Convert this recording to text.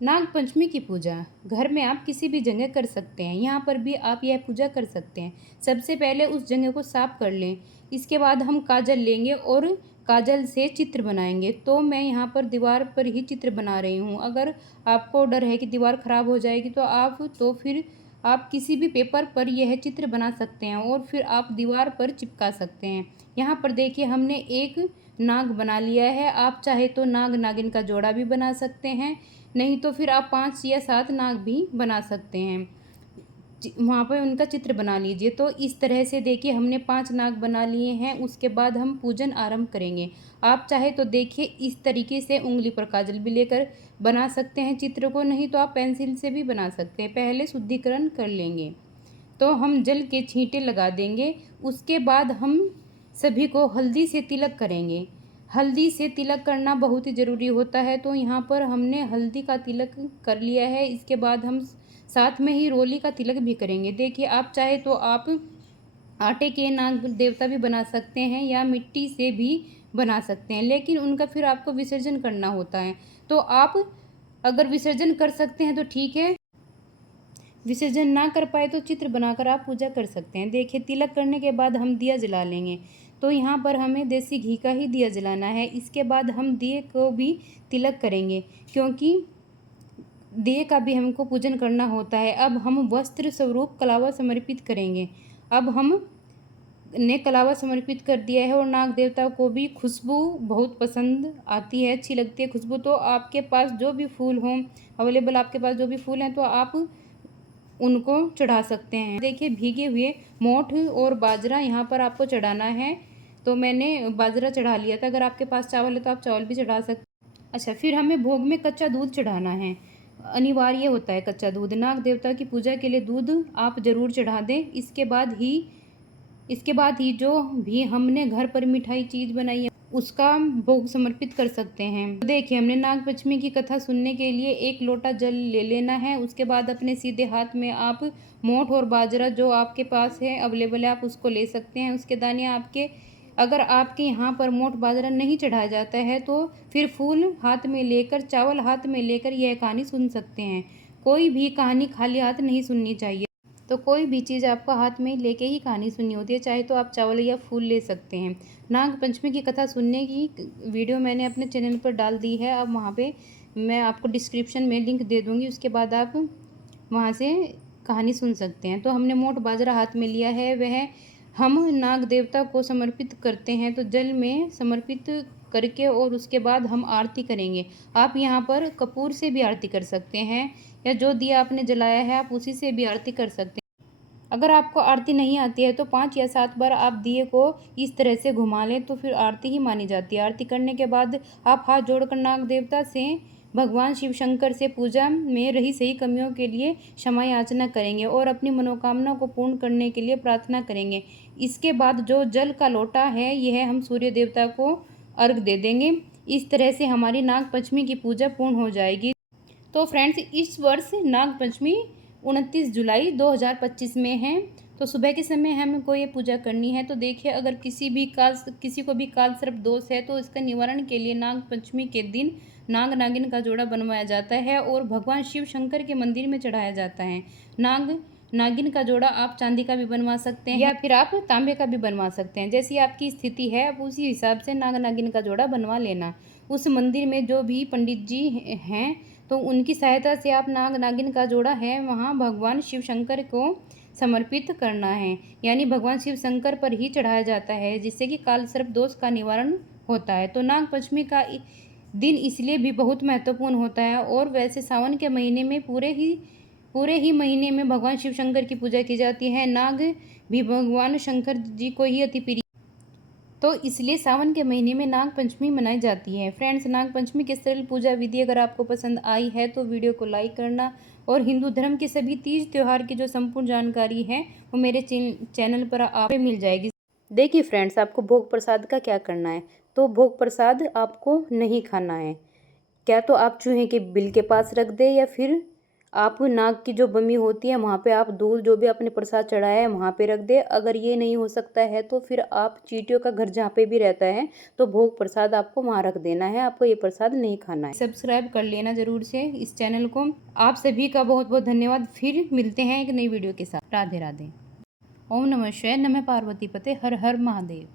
नाग पंचमी की पूजा घर में आप किसी भी जगह कर सकते हैं। यहाँ पर भी आप यह पूजा कर सकते हैं। सबसे पहले उस जगह को साफ कर लें। इसके बाद हम काजल लेंगे और काजल से चित्र बनाएंगे। तो मैं यहाँ पर दीवार पर ही चित्र बना रही हूँ। अगर आपको डर है कि दीवार ख़राब हो जाएगी तो फिर आप किसी भी पेपर पर यह चित्र बना सकते हैं और फिर आप दीवार पर चिपका सकते हैं। यहाँ पर देखिए हमने एक नाग बना लिया है। आप चाहे तो नाग नागिन का जोड़ा भी बना सकते हैं, नहीं तो फिर आप 5 या 7 नाग भी बना सकते हैं। वहाँ पर उनका चित्र बना लीजिए। तो इस तरह से देखिए हमने 5 नाग बना लिए हैं। उसके बाद हम पूजन आरंभ करेंगे। आप चाहे तो देखिए इस तरीके से उंगली पर काजल भी लेकर बना सकते हैं चित्र को, नहीं तो आप पेंसिल से भी बना सकते हैं। पहले शुद्धिकरण कर लेंगे। तो हम जल के छींटे लगा देंगे। उसके बाद हम सभी को हल्दी से तिलक करेंगे। हल्दी से तिलक करना बहुत ही ज़रूरी होता है। तो यहाँ पर हमने हल्दी का तिलक कर लिया है। इसके बाद हम साथ में ही रोली का तिलक भी करेंगे। देखिए आप चाहे तो आप आटे के नाग देवता भी बना सकते हैं या मिट्टी से भी बना सकते हैं, लेकिन उनका फिर आपको विसर्जन करना होता है। तो आप अगर विसर्जन कर सकते हैं तो ठीक है, विसर्जन ना कर पाए तो चित्र बनाकर आप पूजा कर सकते हैं। देखिए तिलक करने के बाद हम दिया जला लेंगे। तो यहाँ पर हमें देसी घी का ही दिया जलाना है। इसके बाद हम दिए को भी तिलक करेंगे, क्योंकि दिए का भी हमको पूजन करना होता है। अब हम वस्त्र स्वरूप कलावा समर्पित करेंगे। अब हम ने कलावा समर्पित कर दिया है और नाग देवता को भी खुशबू बहुत पसंद आती है, अच्छी लगती है खुशबू। तो आपके पास जो भी फूल हों अवेलेबल, आपके पास जो भी फूल हैं तो आप उनको चढ़ा सकते हैं। देखिए भीगे हुए मोठ और बाजरा यहाँ पर आपको चढ़ाना है। तो मैंने बाजरा चढ़ा लिया था। अगर आपके पास चावल है तो आप चावल भी चढ़ा सकते हैं। अच्छा, फिर हमें भोग में कच्चा दूध चढ़ाना है। अनिवार्य होता है कच्चा दूध। नाग देवता की पूजा के लिए दूध आप ज़रूर चढ़ा दें। इसके बाद ही जो भी हमने घर पर मिठाई चीज़ बनाई है उसका भोग समर्पित कर सकते हैं। तो देखिए हमने नाग पंचमी की कथा सुनने के लिए 1 लोटा जल ले लेना है। उसके बाद अपने सीधे हाथ में आप मोठ और बाजरा जो आपके पास है अवेलेबल है आप उसको ले सकते हैं। उसके दाने अगर आपके यहाँ पर मोठ बाजरा नहीं चढ़ाया जाता है तो फिर फूल हाथ में लेकर, चावल हाथ में लेकर यह कहानी सुन सकते हैं। कोई भी कहानी खाली हाथ नहीं सुननी चाहिए। तो कोई भी चीज़ आपको हाथ में लेके ही कहानी सुननी होती है, चाहे तो आप चावल या फूल ले सकते हैं। नाग पंचमी की कथा सुनने की वीडियो मैंने अपने चैनल पर डाल दी है। अब वहाँ पे मैं आपको डिस्क्रिप्शन में लिंक दे दूँगी, उसके बाद आप वहाँ से कहानी सुन सकते हैं। तो हमने मोठ बाजरा हाथ में लिया है, वह हम नाग देवता को समर्पित करते हैं। तो जल में समर्पित करके और उसके बाद हम आरती करेंगे। आप यहाँ पर कपूर से भी आरती कर सकते हैं या जो दिया आपने जलाया है आप उसी से भी आरती कर सकते हैं। अगर आपको आरती नहीं आती है तो 5 या 7 बार आप दिए को इस तरह से घुमा लें तो फिर आरती ही मानी जाती है। आरती करने के बाद आप हाथ जोड़कर नाग देवता से, भगवान शिव शंकर से पूजा में रही सही कमियों के लिए क्षमा याचना करेंगे और अपनी मनोकामना को पूर्ण करने के लिए प्रार्थना करेंगे। इसके बाद जो जल का लोटा है यह हम सूर्य देवता को अर्घ दे देंगे। इस तरह से हमारी नाग पंचमी की पूजा पूर्ण हो जाएगी। तो फ्रेंड्स इस वर्ष नाग पंचमी 29 जुलाई 2025 में है। तो सुबह के समय हमको ये पूजा करनी है। तो देखिए अगर किसी को भी काल सर्प दोष है तो इसका निवारण के लिए नाग पंचमी के दिन नाग नागिन का जोड़ा बनवाया जाता है और भगवान शिव शंकर के मंदिर में चढ़ाया जाता है। नाग नागिन का जोड़ा आप चांदी का भी बनवा सकते हैं या फिर आप तांबे का भी बनवा सकते हैं। जैसी आपकी स्थिति है आप उसी हिसाब से नाग नागिन का जोड़ा बनवा लेना। उस मंदिर में जो भी पंडित जी हैं तो उनकी सहायता से आप नाग नागिन का जोड़ा है वहाँ भगवान शिव शंकर को समर्पित करना है, यानी भगवान शिव शंकर पर ही चढ़ाया जाता है, जिससे कि काल सर्प दोष का निवारण होता है। तो नाग पंचमी का दिन इसलिए भी बहुत महत्वपूर्ण होता है। और वैसे सावन के महीने में पूरे ही महीने में भगवान शिव शंकर की पूजा की जाती है। नाग भी भगवान शंकर जी को ही अति प्रिय, तो इसलिए सावन के महीने में नाग पंचमी मनाई जाती है। फ्रेंड्स नाग पंचमी की सरल पूजा विधि अगर आपको पसंद आई है तो वीडियो को लाइक करना और हिंदू धर्म के सभी तीज त्यौहार की जो संपूर्ण जानकारी है वो मेरे चैनल पर आप मिल जाएगी। देखिए फ्रेंड्स आपको भोग प्रसाद का क्या करना है। तो भोग प्रसाद आपको नहीं खाना है, क्या तो आप चूहे के बिल के पास रख दे या फिर आप नाग की जो बमी होती है वहाँ पे आप दूध जो भी आपने प्रसाद चढ़ाया है वहाँ पे रख दे। अगर ये नहीं हो सकता है तो फिर आप चींटियों का घर जहाँ पे भी रहता है तो भोग प्रसाद आपको वहाँ रख देना है, आपको ये प्रसाद नहीं खाना है। सब्सक्राइब कर लेना जरूर से इस चैनल को। आप सभी का बहुत बहुत धन्यवाद। फिर मिलते हैं एक नई वीडियो के साथ। राधे राधे। ओम नमः शिवाय। नमः पार्वती पते। हर हर महादेव।